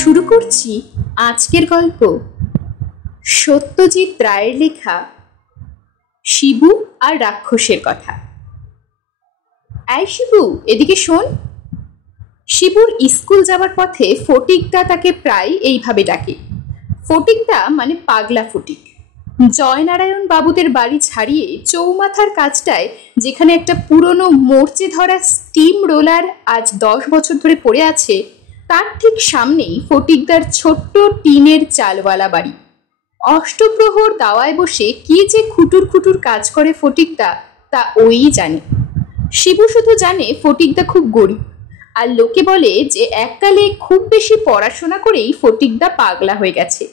শুরু করছি আজকের গল্প সত্যজিৎ রায়ের লেখা শিবু আর রাক্ষসের কথা। এই শিবু, এদিকে শোন। শিবুর স্কুল যাবার পথে ফটিকদা তাকে প্রায় এইভাবে ডাকে। ফটিকদা মানে পাগলা ফটিক। জয়নারায়ণ বাবুদের বাড়ি ছাড়িয়ে চৌমাথার কাজটায় যেখানে একটা পুরনো মরচে ধরা স্টিম রোলার আজ 10 বছর ধরে পড়ে আছে, তার ঠিক সামনেই ফটিকদার ছোট্ট টিনের চালওয়ালা বাড়ি। অষ্টপ্রহর দাওয়ায় বসে কি যে খুটুর খুটুর কাজ করে ফটিকদা, তা ওই জানে। শিবু শুধু জানে ফটিকদা খুব গরিব, আর লোকে বলে যে এককালে খুব বেশি পড়াশোনা করেই ফটিকদা পাগলা হয়ে গেছে।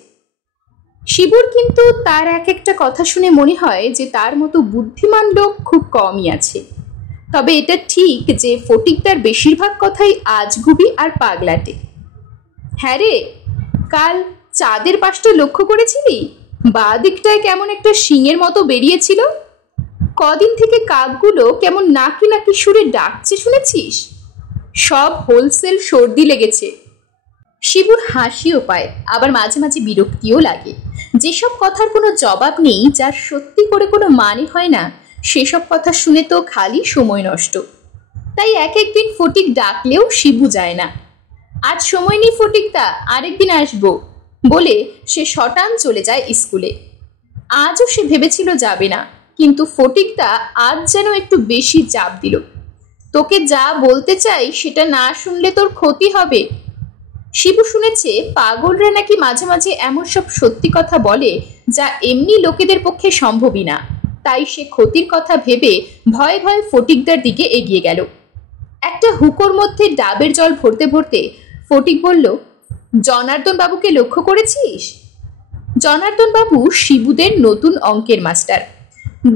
শিবুর কিন্তু তার এক একটা কথা শুনে মনে হয় যে তার মতো বুদ্ধিমান লোক খুব কমই আছে। তবে এটা ঠিক যে ফটিকদার বেশিরভাগ কথাই আজগুবি আর পাগলাটে। হ্যাঁ রে, কাল চাঁদের পাশটা লক্ষ্য করেছিলি? বাঁ দিকটায় কেমন একটা শিঙের মতো বেরিয়েছিল। কদিন থেকে কাকগুলো কেমন নাকি নাকি সুরে ডাকছে শুনেছিস? সব হোলসেল সর্দি লেগেছে। শিবুর হাসিও পায়, আবার মাঝে মাঝে বিরক্তিও লাগে। যেসব কথার কোনো জবাব নেই, যার সত্যি করে কোনো মানে হয় না, সেসব কথা শুনে তো খালি সময় নষ্ট। তাই এক একদিন ফটিক ডাকলেও শিবু যায় না। আজ সময় নেই ফটিকদা, আরেকদিন আসবো বলে সে শটান চলে যায় স্কুলে। আজও সে ভেবেছিল যাবে না, কিন্তু ফটিকদা আজ যেন একটু বেশি চাপ দিল। তোকে যা বলতে চাই সেটা না শুনলে তোর ক্ষতি হবে। শিবু শুনেছে পাগলরা নাকি মাঝে মাঝে এমন সব সত্যি কথা বলে যা এমনি লোকেদের পক্ষে সম্ভবই না। তাই সে ক্ষতির কথা ভেবে ভয়ে ভয়ে ফটিকদার দিকে এগিয়ে গেল। একটা হুকোর মধ্যে ডাবের জল ভরতে ভরতে ফটিক বলল, জনার্দন বাবুকে লক্ষ্য করেছিস? জনার্দন বাবু শিবুদের নতুন অঙ্কের মাস্টার।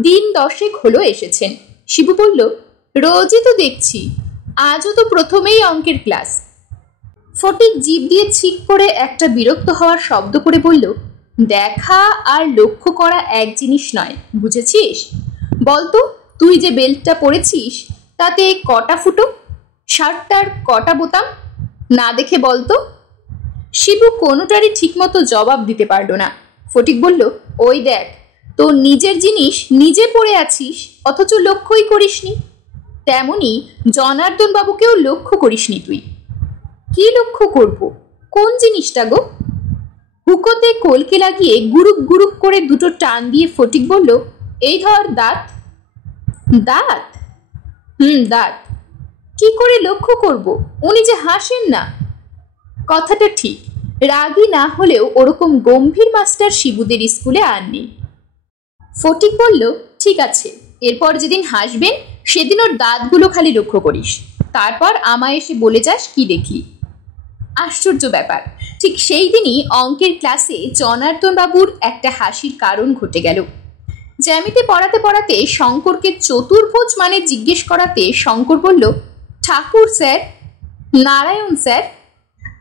দিন 10 হলো এসেছেন। শিবু বলল, রোজই তো দেখছি, আজও তো প্রথমেই অঙ্কের ক্লাস। ফটিক জিভ দিয়ে ছিক করে একটা বিরক্ত হওয়ার শব্দ করে বলল, দেখা আর লক্ষ্য করা এক জিনিস নয়, বুঝেছিস? বলতো, তুই যে বেল্টটা পরেছিস তাতে কটা ফুটো? শার্টটার কটা বোতাম? না দেখে বলতো। শিবু কোনোটারই ঠিকমতো জবাব দিতে পারল না। ফটিক বলল, ওই দেখ, তোর নিজের জিনিস নিজে পরে আছিস, অথচ লক্ষ্যই করিসনি। তেমনি জনার্দন বাবুকেও লক্ষ্য করিসনি তুই। কি লক্ষ্য করব? কোন জিনিসটা গো? হুকোতে কলকে লাগিয়ে গুরুক গুরুক করে দুটো টান দিয়ে ফটিক বলল, এই ধর দাঁত। দাঁত? দাঁত। কি করে লক্ষ্য করব? উনি যে হাসেন না। কথাটা ঠিক, রাগী না হলেও ওরকম গম্ভীর মাস্টার শিবুদের স্কুলে আর নেই। ফটিক বলল, ঠিক আছে, এরপর যেদিন হাসবেন সেদিন ওর দাঁতগুলো খালি লক্ষ্য করিস, তারপর আমায় এসে বলে যাস কি দেখলি। আশ্চর্য ব্যাপার, ঠিক সেই দিনই অঙ্কের ক্লাসে জনার্দন বাবুর একটা হাসির কারণ ঘটে গেল। জ্যামিতি পড়াতে পড়াতে শঙ্করকে চতুর্ভুজ মানে জিজ্ঞেস করাতে শঙ্কর বলল, ঠাকুর স্যার, নারায়ণ স্যার।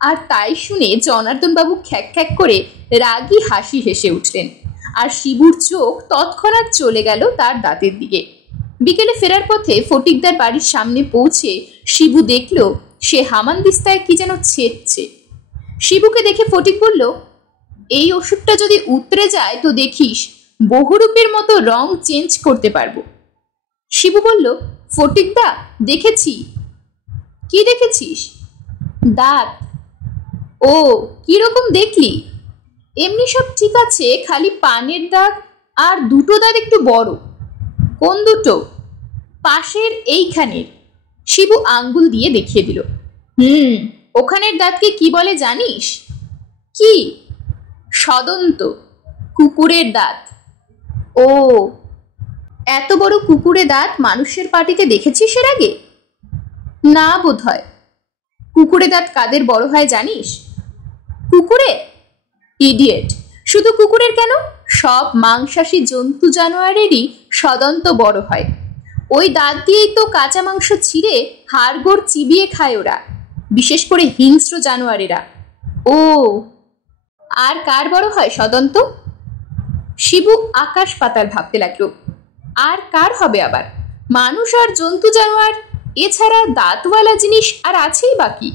আর তাই শুনে জনার্দন বাবু খ্যাক খ্যাক করে রাগী হাসি হেসে উঠলেন, আর শিবুর চোখ তৎক্ষণাৎ চলে গেল তার দাঁতের দিকে। বিকেলে ফেরার পথে ফটিকদার বাড়ির সামনে পৌঁছে শিবু দেখল সে হামানদিস্তায় কি যেন ছেড়ছে। শিবুকে দেখে ফটিক বলল, এই ওষুধটা যদি উতরে যায় তো দেখিস বহুরূপের মতো রং চেঞ্জ করতে পারবো। শিবু বলল, ফটিকদা, দেখেছি। কি দেখেছিস? দাঁত। ও, কিরকম দেখলি? এমনি সব ঠিক আছে, খালি পানের দাগ আর দুটো দাঁত একটু বড়। কোন দুটো? পাশের এইখানের। শিবু আঙ্গুল দিয়ে দেখিয়ে দিল। ওখানের দাঁতকে কি বলে জানিস? কি? সদন্ত, কুকুরের দাঁত। ও, এত বড় কুকুরে দাঁত মানুষের পাটিতে দেখেছিস এর আগে? না বোধ হয়। কুকুরে দাঁত কাদের বড় হয় জানিস? কুকুরে? ইডিয়েট, শুধু কুকুরের কেন, সব মাংসাশী জন্তু জানোয়ারেরই সদন্ত বড় হয়। ওই দাঁত দিয়েই তো কাঁচা মাংস ছিঁড়ে হাড়গোড় চিবিয়ে খায় ওরা, বিশেষ করে হিংস্র জানোয়ারেরা। ও, আর কার বড় হয় সদন্ত? শিবু আকাশ পাতাল ভাবতে লাগলো। আর কার হবে আবার? মানুষ আর জন্তু জানোয়ার, এছাড়া দাঁতওয়ালা জিনিস আর আছেই বাকি।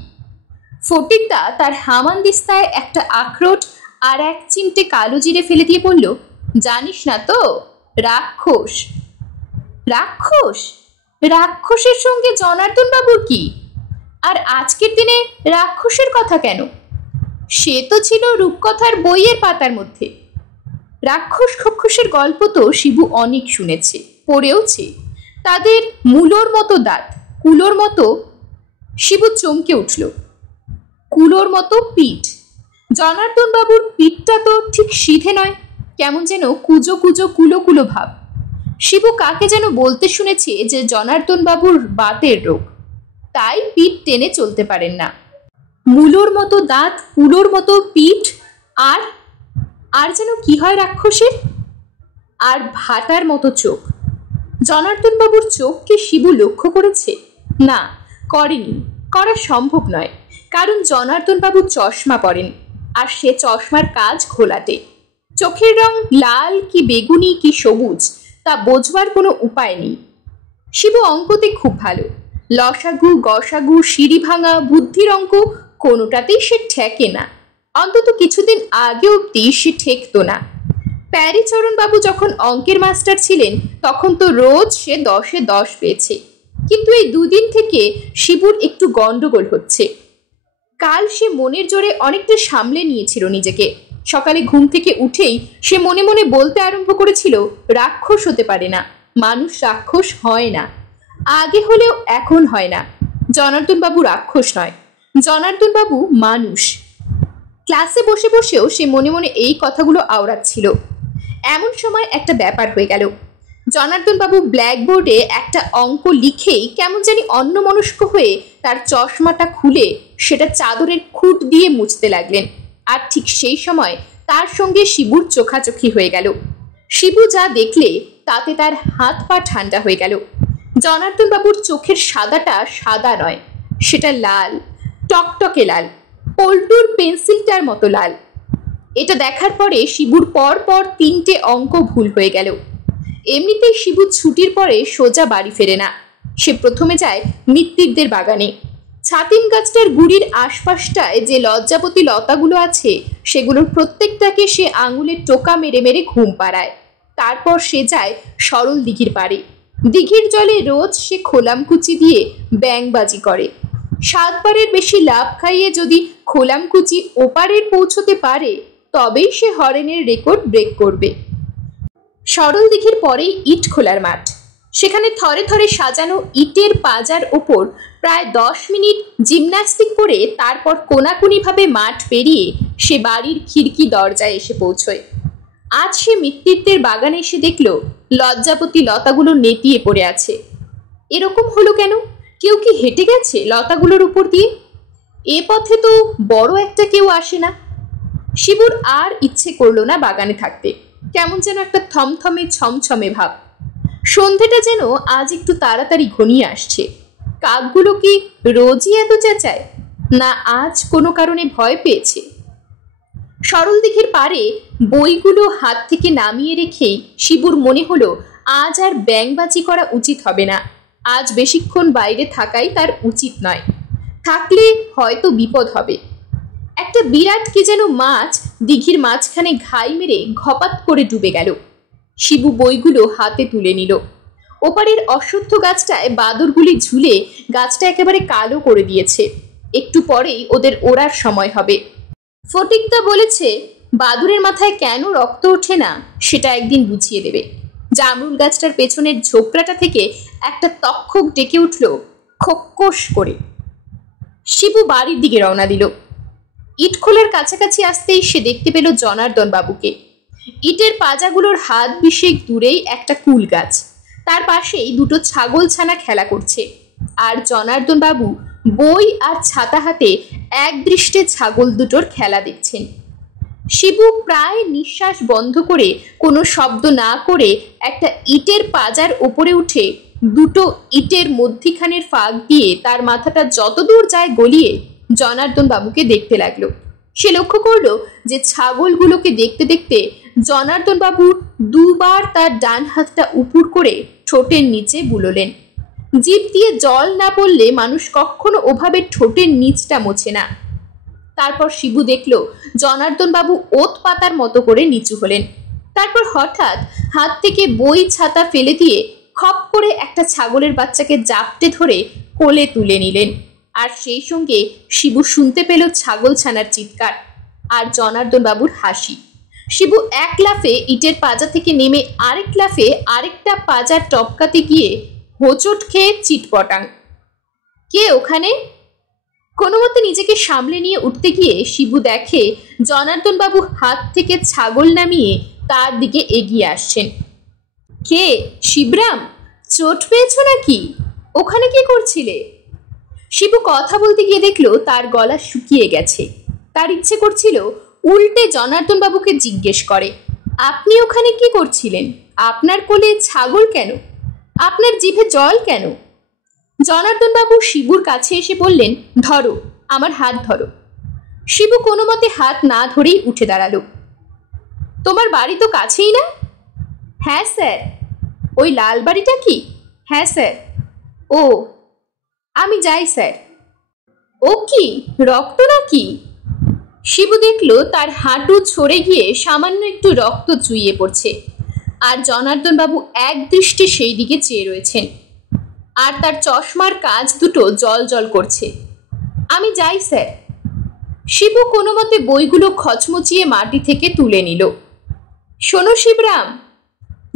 ফটিকদা তার হামানদিস্তায় একটা আখরোট আর এক চিমটে কালো জিরে ফেলে দিয়ে বলল, জানিস না তো, রাক্ষস। রাক্ষস? রাক্ষসের সঙ্গে জনার্দন বাবুর কি? আর আজকের দিনে রাক্ষসের কথা কেন? সে তো ছিল রূপকথার বইয়ের পাতার মধ্যে। রাক্ষস খক্ষসের গল্প তো শিবু অনেক শুনেছে, পড়েওছে। তাদের মূলোর মতো দাঁত, কুলোর মতো। শিবু চমকে উঠল। কুলোর মতো পিঠ। জনার্দন বাবুর পিঠটা তো ঠিক সিধে নয়, কেমন যেন কুজো কুজো কুলো কুলো ভাব। শিবু কাকে যেন বলতে শুনেছে যে জনার্দন বাবুর বাতের রোগ, তাই পিঠ টেনে চলতে পারেন না। মূলোর মতো দাঁত, কুলোর মতো পিঠ, আর আর যেন কি হয় রাক্ষসের? আর ভাটার মতো চোখ। জনার্দন বাবুর চোখ কি শিবু লক্ষ্য করেছে? না, করেনি, করা সম্ভব নয়, কারণ জনার্দন বাবু চশমা পরেন, আর সে চশমার কাজ ঘোলাটে। চোখের রং লাল কি বেগুনি কি সবুজ তা বোঝবার কোনো উপায় নেই। শিবু অঙ্কতে খুব ভালো। লসাগু, গসাগু, সিঁড়ি ভাঙা, বুদ্ধির অঙ্ক কোনোটাতেই সে ঠেকে না। অন্তত কিছুদিন আগে অব্দি সে ঠেকতো না। প্যারীচরণ বাবু যখন অঙ্কের মাস্টার ছিলেন তখন তো রোজ সে 10-এ 10 পেয়েছে। কিন্তু এই দুদিন থেকে শিবুর একটু গন্ডগোল হচ্ছে। কাল সে মনের জোরে অনেকটা সামলে নিয়েছিল নিজেকে। সকালে ঘুম থেকে উঠেই সে মনে মনে বলতে আরম্ভ করেছিল, রাক্ষস হতে পারে না, মানুষ রাক্ষস হয় না। আগে হলেও এখন হয় না। জনার্দন বাবু রাক্ষস নয়, জনার্দন বাবু মানুষ। ক্লাসে বসে বসেও সে মনে মনে এই কথাগুলো আওড়াচ্ছিল। এমন সময় একটা ব্যাপার হয়ে গেল। জনার্দন বাবু ব্ল্যাকবোর্ডে একটা অঙ্ক লিখেই কেমন জানি অন্যমনস্ক হয়ে তার চশমাটা খুলে সেটা চাদরের খুঁট দিয়ে মুছতে লাগলেন। আর ঠিক সেই সময় তার সঙ্গে শিবুর চোখাচোখি হয়ে গেল। শিবু যা দেখলে তাতে তার হাত পা ঠান্ডা হয়ে গেল। জনার্দন বাবুর চোখের সাদাটা সাদা নয়, সেটা লাল, টকটকে লাল, পল্টুর পেন্সিলটার মতো লাল। এটা দেখার পরে শিবুর পর পর 3টে অঙ্ক ভুল হয়ে গেল। এমনিতেই শিবু ছুটির পরে সোজা বাড়ি ফেরে না। সে প্রথমে যায় মিত্তিরদের বাগানে। ছাতিম গাছটার গুড়ির আশপাশটায় যে লজ্জাপতি লতাগুলো আছে সেগুলোর প্রত্যেকটাকে সে আঙুলের টোকা মেরে মেরে ঘুম পাড়ায়। তারপর সে যায় সরল দিঘির পাড়ে। দিঘির জলে রোজ সে খোলামকুচি দিয়ে ব্যাঙবাজি করে। 7 বারের বেশি লাভ খাইয়ে যদি খোলামকুচি ওপারের পৌঁছতে পারে তবেই সে হরেনের রেকর্ড ব্রেক করবে। সরল দিঘির পরেই ইট খোলার মাঠ। সেখানে থরে থরে সাজানো ইটের পাজার ওপর প্রায় 10 মিনিট জিমন্যাস্টিক করে তারপর কোনাকুনিভাবে মাঠ পেরিয়ে সে বাড়ির খিড়কি দরজায় এসে পৌঁছয়। আজ সে মিত্তিরদের বাগানে এসে দেখল লজ্জাপতি লতাগুলো নেতিয়ে পড়ে আছে। এরকম হলো কেন? কেউ কি হেঁটে গেছে লতাগুলোর উপর দিয়ে? এ পথে তো বড় একটা কেউ আসে না। শিবুর আর ইচ্ছে করলো না বাগানে থাকতে। কেমন যেন একটা থমথমে ছমছমে ভাব। সন্ধেটা যেন আজ একটু তাড়াতাড়ি ঘনিয়ে আসছে। কাকগুলো কি রোজই এত চেঁচায়, না আজ কোনো কারণে ভয় পেয়েছে? সরল দিঘির পাড়ে বইগুলো হাত থেকে নামিয়ে রেখেই শিবুর মনে হলো আজ আর ব্যাঙবাজি করা উচিত হবে না। আজ বেশিক্ষণ বাইরে থাকাই তার উচিত নয়। থাকলে হয়তো বিপদ হবে। একটা বিরাট কি যেন মাছ দিঘির মাঝখানে ঘাই মেরে ঘপাত করে ডুবে গেল। শিবু বইগুলো হাতে তুলে নিল। ওপারের অশ্বত্থ গাছটায় বাদরগুলি ঝুলে গাছটা একেবারে কালো করে দিয়েছে। একটু পরেই ওদের ওড়ার সময় হবে। ফটিকদা বলেছে বাদুরের মাথায় কেন রক্ত ওঠে না সেটা একদিন বুঝিয়ে দেবে। জামরুল গাছটার পেছনের ঝোপড়াটা থেকে একটা তক্ষক ডেকে উঠল খোক্কস করে। শিবু বাড়ির দিকে রওনা দিল। ইট খোলার কাছাকাছি আসতেই সে দেখতে পেল জনার্দন বাবুকে। ইটের পাজাগুলোর হাত বিশেক দূরেই একটা কুল গাছ, তার পাশেই দুটো ছাগল ছানা খেলা করছে। আর জনার্দন বাবু বই আর ছাতা হাতে এক দৃষ্টে ছাগল দুটোর খেলা দেখছেন। শিবু প্রায় নিঃশ্বাস বন্ধ করে কোনো শব্দ না করে একটা ইটের পাজার ওপরে উঠে দুটো ইটের মধ্যিখানের ফাঁক দিয়ে তার মাথাটা যতদূর যায় গলিয়ে জনার্দন বাবুকে দেখতে লাগলো। সে লক্ষ্য করলো যে ছাগলগুলোকে দেখতে দেখতে জনার্দন বাবু দুবার তার ডান হাতটা উপুর করে ঠোঁটের নিচে বুলোলেন। জিভ দিয়ে জল না পড়লে মানুষ কখনো ওভাবে ঠোঁটের নিচটা মোছে না। তারপর শিবু দেখল জনার্দন বাবু ওত পাতার মতো করে নিচু হলেন। তারপর হঠাৎ হাত থেকে বই ছাতা ফেলে দিয়ে খপ করে একটা ছাগলের বাচ্চাকে জাপটে ধরে কোলে তুলে নিলেন। আর সেই সঙ্গে শিবু শুনতে পেল ছাগল ছানার চিৎকার আর জনার্দন বাবুর হাসি। শিবু এক লাফে ইটের পাজা থেকে নেমে আরেক লাফে আরেকটা পাজা টপকাতে গিয়ে হোঁচট খেয়ে চিটপটাং। কে ওখানে? কোনো মতে নিজেকে সামলে নিয়ে উঠতে গিয়ে শিবু দেখে জনার্দন বাবু হাত থেকে ছাগল নামিয়ে তার দিকে এগিয়ে আসছেন। কে? শিবরাম? চোট পেয়েছো নাকি? ওখানে কি করছিলে? শিবু কথা বলতে গিয়ে দেখলো তার গলা শুকিয়ে গেছে। তার ইচ্ছে করছিল উল্টে জনার্দন বাবুকে জিজ্ঞেস করে, আপনি ওখানে কি করছিলেন? আপনার কোলে ছাগল কেন? আপনার জিভে জল কেন? জনার্দন বাবু শিবুর কাছে এসে বললেন, ধরো, আমার হাত ধরো। শিবু কোনো মতে হাত না ধরেই উঠে দাঁড়ালো। তোমার বাড়ি তো কাছেই না? হ্যাঁ স্যার। ওই লাল বাড়িটা কি? হ্যাঁ স্যার। ও, আমি যাই স্যার। ও কি রক্ত নাকি? শিবু দেখলো তার হাঁটু ছড়ে গিয়ে সামান্য একটু রক্ত চুইয়ে পড়ছে, আর জনার্দন বাবু এক দৃষ্টি সেই দিকে চেয়ে রয়েছেন, আর তার চশমার কাঁচ দুটো জল জল করছে। আমি যাই স্যার। শিবু কোনো মতে বইগুলো খচমচিয়ে মাটি থেকে তুলে নিল। শোনো শিবরাম।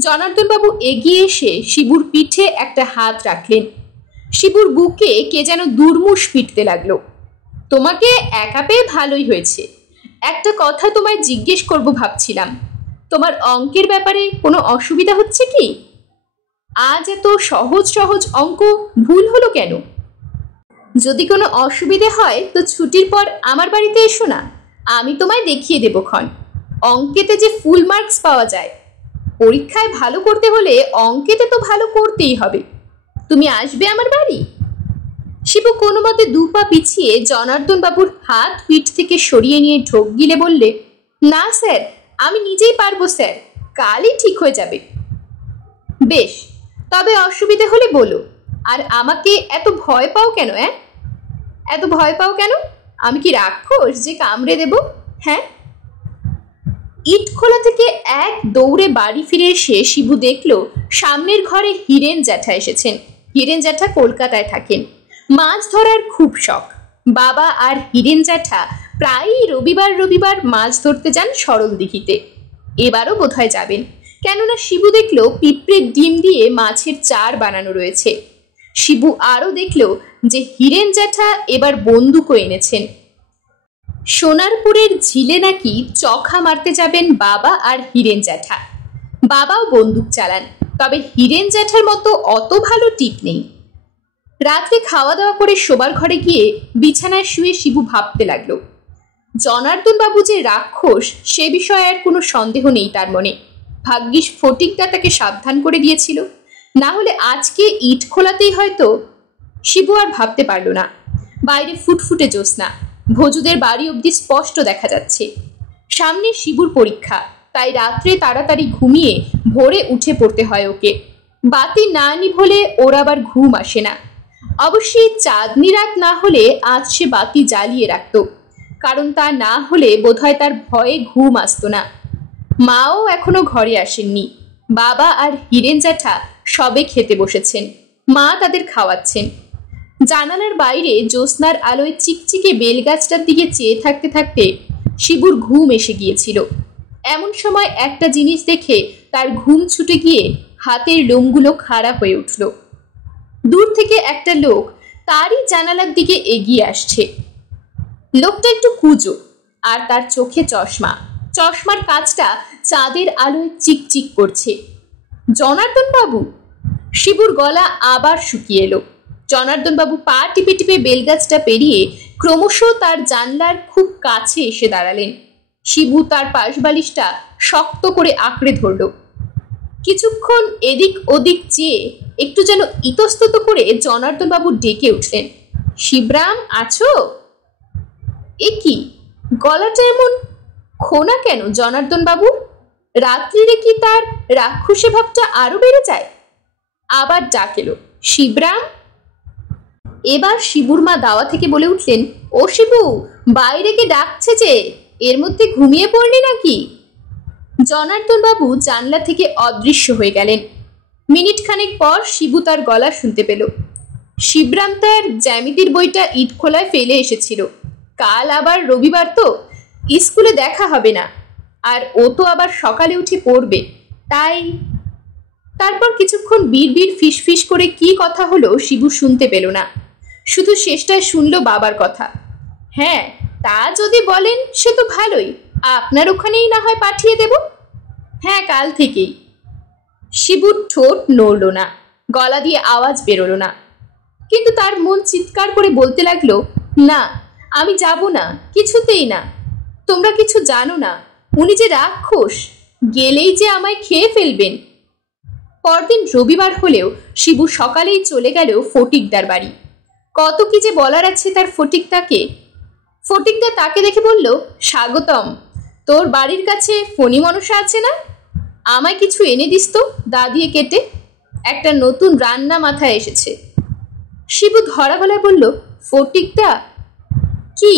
জনার্দন বাবু এগিয়ে এসে শিবুর পিঠে একটা হাত রাখলেন। শিবুর বুকে কে যেন দুর্মুষ পিটতে লাগলো। তোমাকে একা পেয়ে ভালোই হয়েছে। একটা কথা তোমায় জিজ্ঞেস করব ভাবছিলাম, তোমার অঙ্কের ব্যাপারে কোনো অসুবিধা হচ্ছে কি? আজ এত সহজ সহজ অঙ্ক ভুল হলো কেন? যদি কোনো অসুবিধে হয় তো ছুটির পর আমার বাড়িতে এসো না, আমি তোমায় দেখিয়ে দেবো ক্ষণ। অঙ্কেতে যে ফুল মার্কস পাওয়া যায়। পরীক্ষায় ভালো করতে হলে অঙ্কেতে তো ভালো করতেই হবে। তুমি আসবে আমার বাড়ি? শিবু কোনো মতে দুপা পিছিয়ে জনার্দন বাবুর হাত পিঠ থেকে সরিয়ে নিয়ে ঢোক গিলে বললে, না স্যার, আমি নিজেই পারবো স্যার, কালই ঠিক হয়ে যাবে। বেশ, তবে অসুবিধে হলে বলো। আর আমাকে এত ভয় পাও কেন? এত ভয় পাও কেন? আমি কি রাক্ষস যে কামড়ে দেব? হ্যাঁ? ইট খোলা থেকে এক দৌড়ে বাড়ি ফিরে এসে শিবু দেখলো সামনের ঘরে হীরেন জ্যাঠা এসেছেন। হীরেন জ্যাঠা কলকাতায় থাকেন। মাছ ধরার খুব শখ। বাবা আর হীরেন জ্যাঠা প্রায়ই রবিবার রবিবার মাছ ধরতে যান সরল দিঘিতে। এবারও বোধহয় যাবেন, কেননা শিবু দেখলো পিঁপড়ের ডিম দিয়ে মাছের চার বানানো রয়েছে। শিবু আরও দেখলো যে হীরেন জ্যাঠা এবার বন্দুকও এনেছেন। সোনারপুরের ঝিলে নাকি চখা মারতে যাবেন বাবা আর হীরেন জ্যাঠা। বাবাও বন্দুক চালান, তবে হীরেন জ্যাঠার মতো অত ভালো টিপ নেই। রাত্রে খাওয়া দাওয়া করে শোবার ঘরে গিয়ে বিছানায় শুয়ে শিবু ভাবতে লাগলো, জনার্দন বাবু যে রাক্ষস সে বিষয়ে আর কোনো সন্দেহ নেই তার মনে। ভাগ্যিস ফটিকদা তাকে সাবধান করে দিয়েছিল, না হলে আজকে ইট খোলাতেই হয়তো। শিবু আর ভাবতে পারল না। বাইরে ফুটফুটে জ্যোৎস্না, ভোজুদের বাড়ি অবধি স্পষ্ট দেখা যাচ্ছে। সামনে শিবুর পরীক্ষা, তাই রাত্রে তাড়াতাড়ি ঘুমিয়ে ভোরে উঠে পড়তে হয় ওকে। বাতি না নিভলে ওর আবার ঘুম আসে না। অবশ্যই চাঁদনি রাত না হলে আজ সে বাতি জ্বালিয়ে রাখত, কারণ তা না হলে বোধহয় তার ভয়ে ঘুম আসতো না। মাও এখনো ঘরে আসেননি। বাবা আর হীরেন জ্যাঠা সবে খেতে বসেছেন। মা তাদের খাওয়াচ্ছেন। জানালার বাইরে জ্যোৎস্নার আলোয় চিকচিকে বেলগাছটার দিকে চেয়ে থাকতে থাকতে শিবুর ঘুম এসে গিয়েছিল। এমন সময় একটা জিনিস দেখে তার ঘুম ছুটে গিয়ে হাতের লোমগুলো খাড়া হয়ে উঠল। দূর থেকে একটা লোক তারই জানালার দিকে এগিয়ে আসছে। লোকটা একটু কুঁজো, আর তার চোখে চশমা। চশমার কাঁচটা চাঁদের আলোয় চিকচিক করছে। জনার্দন বাবু! শিবুর গলা আবার শুকিয়ে এলো। জনার্দন বাবু পা টিপে টিপে বেলগাছটা পেরিয়ে ক্রমশ তার জানলার খুব কাছে এসে দাঁড়ালেন। শিবু তার পাশবালিশটা শক্ত করে আঁকড়ে ধরল। কিছুক্ষণ এদিক ওদিক চেয়ে একটু যেন ইতস্তত করে জনার্দন বাবু ডেকে উঠলেন, শিবরাম আছো? এ কি, গলাটা এমন খোনা কেন জনার্দন বাবুর? রাত্রিরে কি তার রাক্ষসী ভাবটা আরো বেড়ে যায়? আবার ডাক এলো, শিবরাম। এবার শিবুর মা দাওয়া থেকে বলে উঠলেন, ও শিবু, বাইরে কে ডাকছে যে, এর মধ্যে ঘুমিয়ে পড়লি নাকি? জনার্দন বাবু জানলা থেকে অদৃশ্য হয়ে গেলেন। মিনিট খানেক পর শিবু তার গলা শুনতে পেল। শিবরাম তার জ্যামিতির বইটা ইট খোলায় ফেলে এসেছিল। কাল আবার রবিবার তো, স্কুলে দেখা হবে না, আর ও তো আবার সকালে উঠে পড়বে, তাই। তারপর কিছুক্ষণ বিড় ফিসফিস করে কি কথা হলো শিবু শুনতে পেল না, শুধু শেষটায় শুনল বাবার কথা। হ্যাঁ, তা যদি বলেন সে তো ভালোই, আপনার ওখানেই না হয় পাঠিয়ে দেব। হ্যাঁ, কাল থেকেই। শিবুর ঠোঁট নড়ল না, গলা দিয়ে আওয়াজ বেরোলো না, কিন্তু তার মন চিৎকার করে বলতে লাগলো, না, আমি যাব না, কিছুতেই না। তোমরা কিছু জানো না, উনি যে রাক্ষস, গেলেই যে আমায় খেয়ে ফেলবেন। পরদিন রবিবার হলেও শিবু সকালেই চলে গেল ফটিকদার বাড়ি। কত কি যে বলার আছে তার ফটিকদাকে। ফটিকদা তাকে দেখে বলল, স্বাগতম, তোর বাড়ির কাছে ফণি মনসা আছে না? আমায় কিছু এনে দিস তো, দা দিয়ে কেটে, একটা নতুন রান্না মাথায় এসেছে। শিবু ধরা গলায় বলল, ফটিকদা? কি?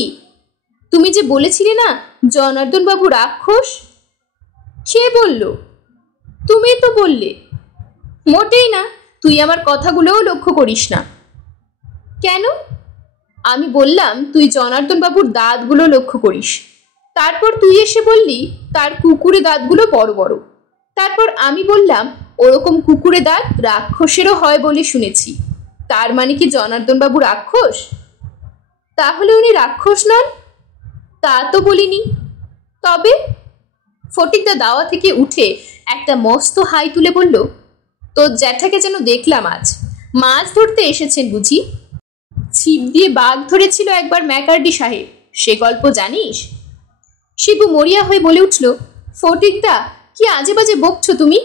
তুমি যে বলেছিলে না জনার্দন বাবু রাক্ষস? কে বলল? তুমি তো বললে। মোটেই না, তুই আমার কথাগুলোও লক্ষ্য করিস না। কেন? আমি বললাম তুই জনার্দন বাবুর দাঁতগুলো লক্ষ্য করিস, তারপর তুই এসে বললি তার কুকুরে দাঁতগুলো বড় বড়। তারপর আমি বললাম ওরকম কুকুরে দাঁত রাক্ষসেরও হয় বলে শুনেছি, তার মানে কি জনার্দন বাবু রাক্ষস? তাহলে উনি রাক্ষস নন? তা তো বলিনি। তবে? ফটিকদা দাওয়া থেকে উঠে একটা মস্ত হাই তুলে বলল, তোর জ্যাঠাকে যেন দেখলাম আজ, মাছ ধরতে এসেছেন বুঝি? ছিপ দিয়ে বাঘ ধরেছিল একবার ম্যাকার্ডি সাহেব, সে গল্প জানিস? শিবু মরিয়া হয়ে বলে উঠল, ফটিকদা, কি আজে বাজে বকছো তুমি?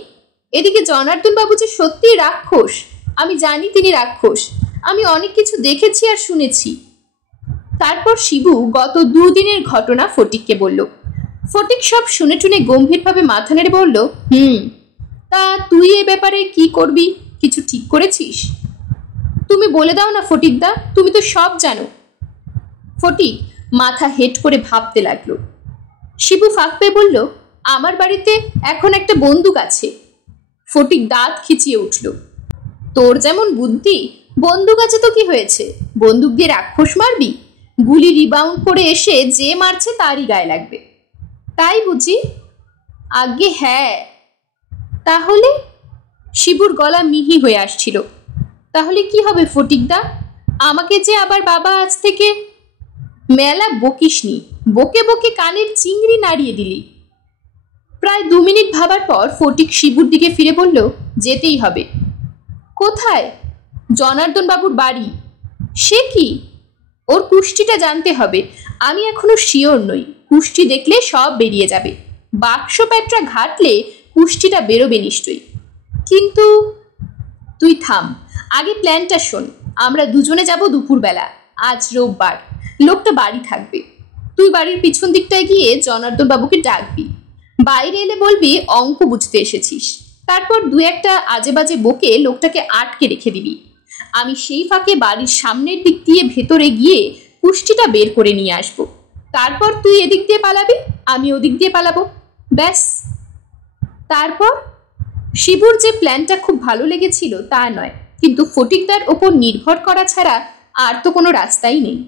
এদিকে জনার্দন বাবু যে সত্যিই রাক্ষস, আমি জানি তিনি রাক্ষস, আমি অনেক কিছু দেখেছি আর শুনেছি। তারপর শিবু গত 2 দিনের ঘটনা ফটিককে বলল। ফটিক সব শুনে টুনে গম্ভীরভাবে মাথা নেড়ে বলল, তা তুই এ ব্যাপারে কি করবি, কিছু ঠিক করেছিস? তুমি বলে দাও না ফটিকদা, তুমি তো সব জানো। ফটিক মাথা হেট করে ভাবতে লাগলো। শিবু ফাঁক পেয়ে বলল, আমার বাড়িতে এখন একটা বন্দুক আছে। ফটিক দাঁত খিচিয়ে উঠল। তোর যেমন বুদ্ধি, বন্দুক আছে তো কি হয়েছে, বন্দুক দিয়ে রাক্ষস মারবি? গুলি রিবাউন্ড করে এসে যে মারছে তারই গায়ে লাগবে। তাই বুঝি? আজ্ঞে হ্যাঁ। তাহলে? শিবুর গলা মিহি হয়ে আসছিল। তাহলে কি হবে ফটিকদা? আমাকে যে আবার বাবা আজ থেকে। মেলা বকিসনি, বকে বকে কানের চিংড়ি নাড়িয়ে দিলি। প্রায় 2 মিনিট ভাবার পর ফটিক শিবুর দিকে ফিরে বলল, যেতেই হবে। কোথায়? জনার্দন বাবুর বাড়ি। সে কি? ওর কুষ্টিটা জানতে হবে। আমি এখনো শিওর নই, কুষ্টি দেখলে সব বেরিয়ে যাবে। বাক্স প্যাটরা ঘাটলে কুষ্টিটা বেরোবে নিশ্চয়ই। কিন্তু তুই থাম, আগে প্ল্যানটা শোন। আমরা দুজনে যাব দুপুরবেলা, আজ রোববার, লোকটা বাড়ি থাকবে। তুই বাড়ির পিছন দিকটায় গিয়ে জনার্দন বাবুকে ডাকবি, বাইরে এলে বলবি অঙ্ক বুঝতে এসেছিস। তারপর 2-1টা আজে বাজে বকে লোকটাকে আটকে রেখে দিবি। আমি সেই ফাঁকে বাড়ির সামনের দিক দিয়ে ভেতরে গিয়ে কুষ্টিটা বের করে নিয়ে আসবো। তারপর তুই এদিক দিয়ে পালাবি, আমি ওদিক দিয়ে পালাবো, ব্যাস। তারপর? শিবুর যে প্ল্যানটা খুব ভালো লেগেছিল তা নয়, কিন্তু ফটিকদার ওপর নির্ভর করা ছাড়া আর তো কোনো রাস্তাই নেই।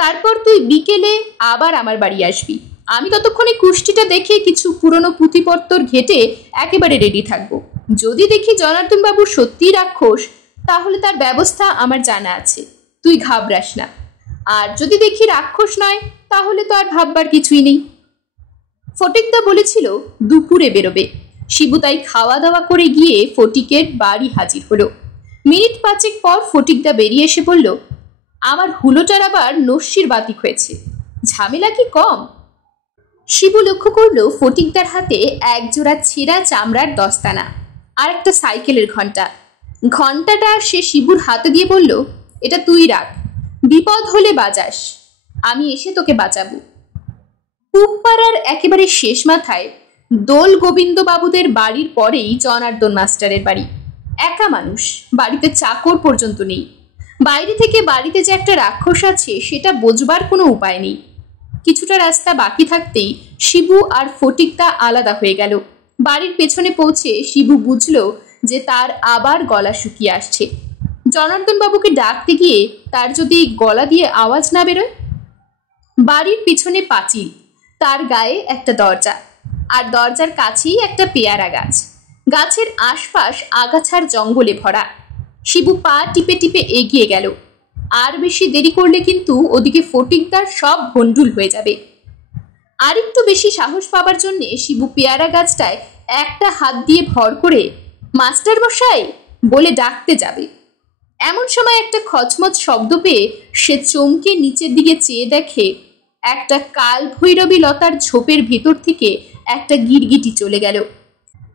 তারপর তুই বিকেলে আবার আমার বাড়ি আসবি। আমি ততক্ষণে কুষ্টিটা দেখে কিছু পুরনো পুঁথিপত্তর ঘেটে একেবারে রেডি থাকবো। যদি দেখি জনার্দন বাবু সত্যিই রাক্ষস, তাহলে তার ব্যবস্থা আমার জানা আছে, তুই ঘাবড়াস না। আর যদি দেখি রাক্ষস নয়, তাহলে তো আর ভাববার কিছুই নেই। ফটিকদা বলেছিল দুপুরে বেরোবে। শিবু তাই খাওয়া দাওয়া করে গিয়ে ফটিকের বাড়ি হাজির হলো। মিনিট 5 পর ফটিকদা বেরিয়ে এসে বলল, আমার হুলোটার আবার নস্যির বাতিক হয়েছে, ঝামেলা কি কম? শিবু লক্ষ্য করলো ফটিকদার হাতে একজোড়া ছেঁড়া চামড়ার দস্তানা আর একটা সাইকেলের ঘন্টা। ঘন্টাটা সে শিবুর হাতে দিয়ে বলল, এটা তুই রাখ, বিপদ হলে বাজাস, আমি এসে তোকে বাঁচাবো। পুবপাড়ার একেবারে শেষ মাথায় দোল গোবিন্দ বাবুদের বাড়ির পরেই জনার্দন মাস্টারের বাড়ি। একা মানুষ, বাড়িতে চাকর পর্যন্ত নেই। বাইরে থেকে বাড়িতে যে একটা রাক্ষস আছে সেটা বোঝবার কোনো উপায় নেই। কিছুটা রাস্তা বাকি থাকতেই শিবু আর ফটিকদা আলাদা হয়ে গেল। বাড়ির পেছনে পৌঁছে শিবু বুঝল যে তার আবার গলা শুকিয়ে আসছে। জনার্দন বাবুকে ডাকতে গিয়ে তার যদি গলা দিয়ে আওয়াজ না বেরোয়। বাড়ির পিছনে পাঁচিল, তার গায়ে একটা দরজা, আর দরজার কাছেই একটা পেয়ারা গাছ। গাছের আশপাশ আগাছার জঙ্গলে ভরা। শিবু পা টিপে টিপে এগিয়ে গেল। আর বেশি দেরি করলে কিন্তু ওদিকে ফটিকদার সব ভন্ডুল হয়ে যাবে। আর একটু বেশি সাহস পাবার জন্যে শিবু পেয়ারা গাছটায় একটা হাত দিয়ে ভর করে মাস্টার মশাই বলে ডাকতে যাবে। এমন সময় একটা খচমচ শব্দ পেয়ে সে চমকে নিচের দিকে চেয়ে দেখে একটা কাল ভৈরবী লতার ঝোপের ভেতর থেকে একটা গিরগিটি চলে গেল।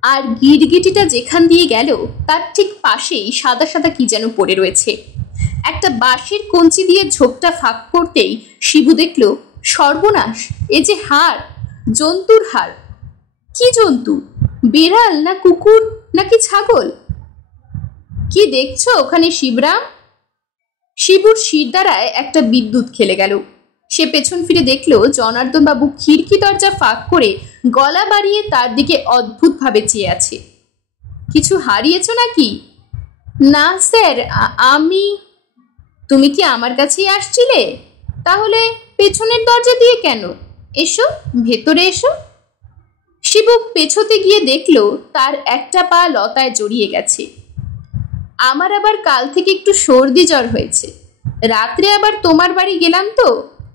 আর গিরগিটিটা যেখান দিয়ে গেল তার ঠিক পাশেই সাদা সাদা কি যেন পড়ে রয়েছে। একটা বাঁশের কঞ্চি দিয়ে ঝোপটা ফাঁক করতেই শিবু দেখল, সর্বনাশ, এ যে হাড়, জন্তুর হাড়। কি জন্তু? বেড়াল না কুকুর নাকি ছাগল? কি দেখছো ওখানে শিবরাম? শিবুর শিরদাঁড়ায় একটা বিদ্যুৎ খেলে গেল। সে পেছন ফিরে দেখল জনার্দন বাবু খিড়কি দরজা ফাঁক করে গলা বাড়িয়ে তার দিকে অদ্ভুতভাবে চেয়ে আছে। কিছু হারিয়েছ নাকি? না স্যার, আমি। তুমি কি আমার কাছেই আসছিলে? তাহলে পেছনের দরজা দিয়ে কেন? এসো, ভেতরে এসো। শিবু পেছোতে গিয়ে দেখল তার একটা পা লতায় জড়িয়ে গেছে। আমার আবার কাল থেকে একটু সর্দি জ্বর হয়েছে। রাত্রে আবার তোমার বাড়ি গেলাম তো,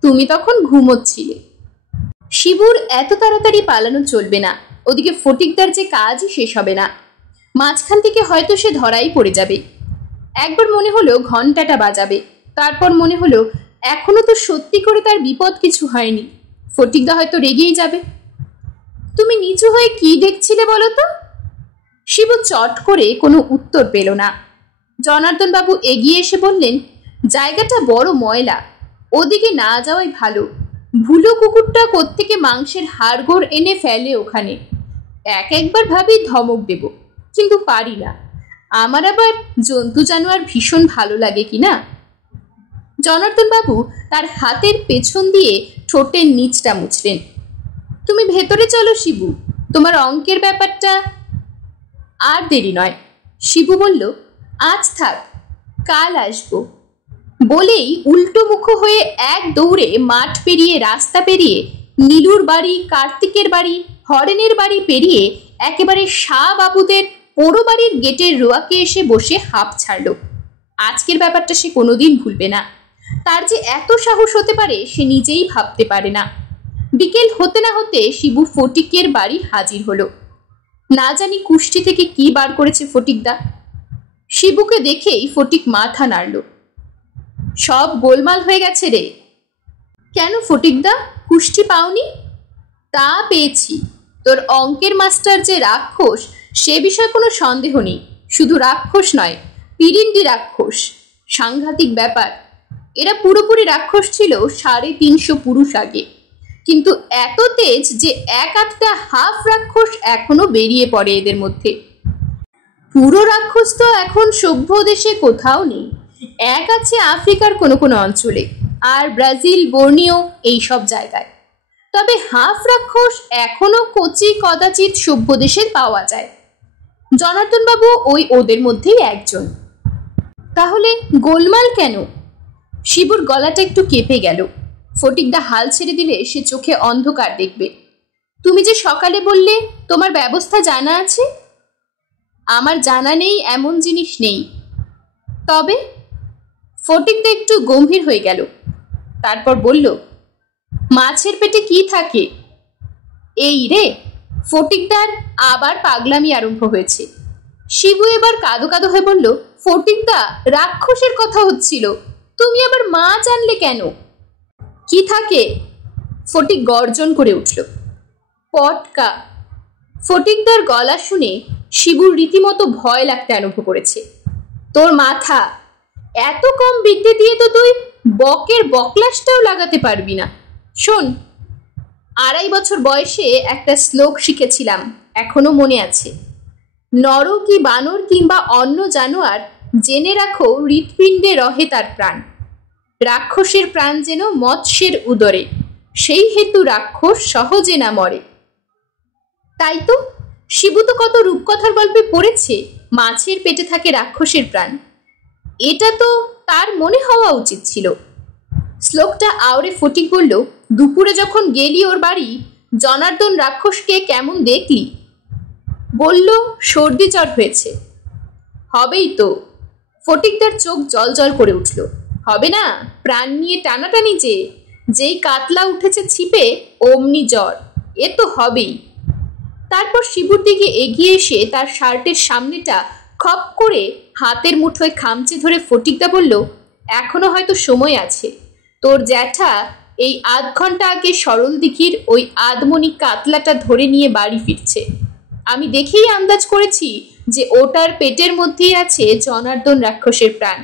তুমি তখন ঘুমোচ্ছিলে। শিবুর এত তাড়াতাড়ি পালানো চলবে না, ওদিকে ফটিকদার যে কাজই শেষ হবে না। মাঝখান থেকে হয়তো সে ধরাই পড়ে যাবে। একবার মনে হলো ঘন্টাটা বাজাবে, তারপর মনে হলো এখনো তো সত্যি করে তার বিপদ কিছু হয়নি, ফটিকদা হয়তো রেগেই যাবে। তুমি নিচু হয়ে কি দেখছিলে বলো তো? শিবু চট করে কোনো উত্তর পেল না। জনার্দন বাবু এগিয়ে এসে বললেন, জায়গাটা বড় ময়লা, ওদিকে না যাওয়াই ভালো। ভুলো কুকুরটা কোত্থেকে মাংসের হাড়গোড় এনে ফেলে ওখানে। একবার ভাবি ধমক দেব, কিন্তু পারি না। আমার আবার জন্তু জানোয়ার ভীষণ ভালো লাগে কিনা। জনার্দন বাবু তার হাতের পেছন দিয়ে ঠোঁটের নিচটা মুছলেন। তুমি ভেতরে চলো শিবু, তোমার অঙ্কের ব্যাপারটা। আর দেরি নয়, শিবু বলল, আজ থাক, কাল আসবো। বলেই উল্টো মুখ হয়ে এক দৌড়ে মাঠ পেরিয়ে, রাস্তা পেরিয়ে, নীলুর বাড়ি, কার্তিকের বাড়ি, হরেনের বাড়ি পেরিয়ে একেবারে শাহ বাবুদের পোড়ো বাড়ির গেটের রোয়াকে এসে বসে হাঁপ ছাড়ল। আজকের ব্যাপারটা সে কোনোদিন ভুলবে না। তার যে এত সাহস হতে পারে সে নিজেই ভাবতে পারে না। বিকেল হতে না হতে শিবু ফটিকের বাড়ি হাজির হলো। না জানি কুষ্টি থেকে কি বার করেছে ফটিকদা। শিবুকে দেখেই ফটিক মাথা নাড়ল। সব গোলমাল হয়ে গেছে রে। কেন ফটিকদা, কুষ্টি পাওনি? তা পেয়েছি। তোর অঙ্কের মাস্টার যে রাক্ষস সে বিষয়ে কোনো সন্দেহ নেই। শুধু রাক্ষস নয়, পিরিন্ডি রাক্ষস। সাংঘাতিক ব্যাপার। এরা পুরোপুরি রাক্ষস ছিল 350 পুরুষ আগে, কিন্তু এত তেজ যে এক আধটা হাফ রাক্ষস এখনো বেরিয়ে পড়ে এদের মধ্যে। পুরো রাক্ষস তো এখন সভ্য দেশে কোথাও নেই। এক আছে আফ্রিকার কোনো কোনো অঞ্চলে, আর ব্রাজিল, বর্নিও, এই সব জায়গায়। তবে হাফ রাক্ষস এখনো কচি কদাচিৎ সভ্য দেশে পাওয়া যায়। জনার্দন বাবু ওদের মধ্যেই একজন। তাহলে গোলমাল কেন? শিবুর গলাটা একটু কেঁপে গেল। ফটিকদা হাল ছেড়ে দিলে সে চোখে অন্ধকার দেখবে। তুমি যে সকালে বললে তোমার ব্যবস্থা জানা আছে। আমার জানা নেই এমন জিনিস নেই। তবে? ফটিকদা একটু গম্ভীর হয়ে গেল। তারপর বলল, মাছের পেটে কি থাকে? এই রে, ফটিকদার আবার পাগলামি আরম্ভ হয়েছে। শিবু এবার কাঁদো কাঁদো হয়ে বলল, ফটিকদা, রাক্ষসের কথা হচ্ছিল, তুমি আবার মাছ আনলে কেন? কি থাকে? ফটিক গর্জন করে উঠল। পটকা। ফটিকদার গলা শুনে শিবুর রীতিমতো ভয় লাগতে আরম্ভ করেছে। তোর মাথা, এত কম বিদ্যে দিয়ে তো তুই বকের বকলাসটাও লাগাতে পারবি না। শোন, 2.5 বছর বয়সে একটা শ্লোক শিখেছিলাম, এখনো মনে আছে। নর কি বানর কিংবা অন্য জানোয়ার জেনে রাখো হৃৎপিণ্ডে রহে তার প্রাণ। রাক্ষসের প্রাণ যেন মৎস্যের উদরে, সেই হেতু রাক্ষস সহজে না মরে। তাই তো, শিবু তো কত রূপকথার গল্পে পড়েছে মাছের পেটে থাকে রাক্ষসের প্রাণ। এটা তো তার মনে হওয়া উচিত ছিল। শ্লোকটা আওড়ে ফটিক বলল, দুপুরে যখন গেলি ওর বাড়ি, জনার্দন রাক্ষসকে কেমন দেখলি? বলল, সর্দি জ্বর হয়েছে। হবেই তো। ফটিকদার চোখ জল জল করে উঠল। হবে না? প্রাণ নিয়ে টানাটানি যেই কাতলা উঠেছে ছিপে অমনি জ্বর, এ তো হবেই। তারপর শিবুর দিকে এগিয়ে এসে তার শার্টের সামনেটা খপ করে হাতের মুঠোয় খামচে ধরে ফটিকদা বলল, এখনো হয়তো সময় আছে। তোর জ্যাঠা এই আধ ঘন্টা আগে সরল দিঘির ওই আধমনি কাতলাটা ধরে নিয়ে বাড়ি ফিরছে। আমি দেখেই আন্দাজ করেছি যে ওটার পেটের মধ্যেই আছে জনার্দন রাক্ষসের প্রাণ।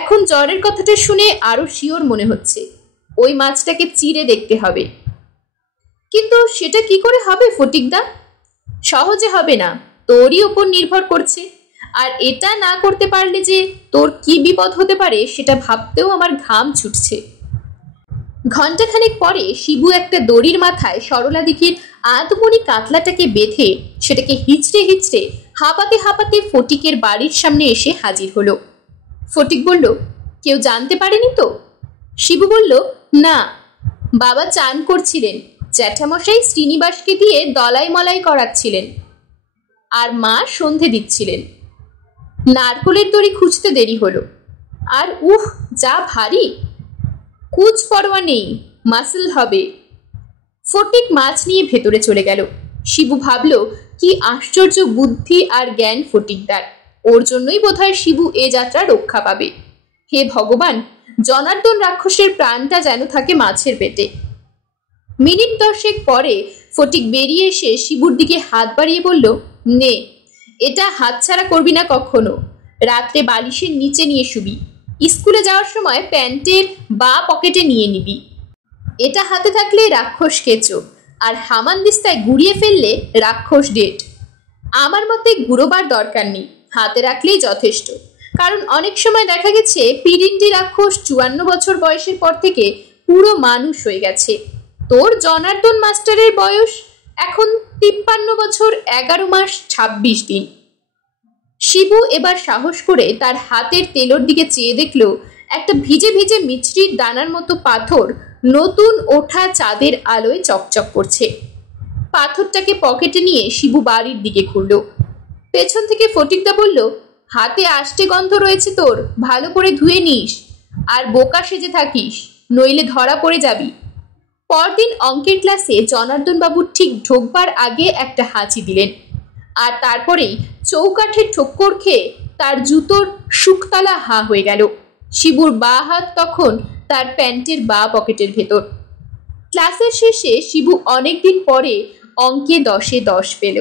এখন জ্বরের কথাটা শুনে আরো শিওর মনে হচ্ছে। ওই মাছটাকে চিরে দেখতে হবে। কিন্তু সেটা কি করে হবে ফটিকদা? সহজে হবে না, তোরই ওপর নির্ভর করছে। আর এটা না করতে পারলে যে তোর কি বিপদ হতে পারে সেটা ভাবতেও আমার ঘাম ছুটছে। ঘণ্টাখানেক পরে শিবু একটা দড়ির মাথায় সরলা দিঘির আধমনি কাতলাটাকে বেঁধে সেটাকে হিচড়ে হিচড়ে হাঁপাতে হাঁপাতে ফটিকের বাড়ির সামনে এসে হাজির হলো। ফটিক বলল, কেউ জানতে পারেনি তো? শিবু বলল, না, বাবা চান করছিলেন, জ্যাঠামশাই শ্রীনিবাসকে দিয়ে দলাই মলাই করাচ্ছিলেন, আর মা সন্ধে দিচ্ছিলেন। নারকলের দড়ি খুঁজতে দেরি হলো। আর উহ, যা ভারী! কুচ পরোয়া নেই, মাসল হবে। ফটিক মাছ নিয়ে ভেতরে চলে গেল। শিবু ভাবল, কি আশ্চর্য বুদ্ধি আর জ্ঞান ফটিকদার। ওর জন্যই বোধহয় শিবু এ যাত্রা রক্ষা পাবে। হে ভগবান, জনার্দন রাক্ষসের প্রাণটা যেন থাকে মাছের পেটে। মিনিট 10 পরে ফটিক বেরিয়ে এসে শিবুর দিকে হাত বাড়িয়ে বলল, নে, এটা হাতছাড়া করবি না কখনো। রাত্রে বালিশের নিচে নিয়ে শুবি। স্কুলে যাওয়ার সময় প্যান্টের বা পকেটে নিয়ে নিবি। এটা হাতে থাকলে রাক্ষস কেঁচো, আর হামানদিস্তায় গুড়িয়ে ফেললে রাক্ষস ডেট। আমার মতে গুঁড়োবার দরকার নেই, হাতে রাখলেই যথেষ্ট। কারণ অনেক সময় দেখা গেছে পিরিন্ডি রাক্ষস 54 বছর বয়সের পর থেকে পুরো মানুষ হয়ে গেছে। তোর জনার্দন মাস্টারের বয়স এখন 53 বছর 11 মাস 26 দিন। শিবু এবার সাহস করে তার হাতের তেলোর দিকে চেয়ে দেখল একটা ভিজে ভিজে মিছরির দানার মতো পাথর নতুন ওঠা চাঁদের আলোয় চকচক করছে। পাথরটাকে পকেটে নিয়ে শিবু বাড়ির দিকে ঘুরল। পেছন থেকে ফটিকদা বলল, হাতে আষ্টে গন্ধ রয়েছে তোর, ভালো করে ধুয়ে নিস, আর বোকা সেজে থাকিস, নইলে ধরা পড়ে যাবি। পরদিন অঙ্কের ক্লাসে জনার্দন বাবু ঠিক ঢোকবার আগে একটা হাঁচি দিলেন, আর তারপরেই চৌকাঠে ঠোক্কর খেয়ে তার জুতোর শুকতলা হা হয়ে গেল। শিবুর বা হাত তখন তার প্যান্টের বা পকেটের ভেতর। ক্লাসের শেষে শিবু অনেকদিন পরে অঙ্কে 10-এ 10 পেল।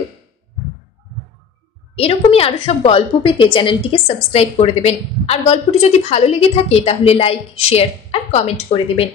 এরকমই আরো সব গল্প পেতে চ্যানেলটিকে সাবস্ক্রাইব করে দেবেন। আর গল্পটি যদি ভালো লেগে থাকে তাহলে লাইক, শেয়ার আর কমেন্ট করে দেবেন।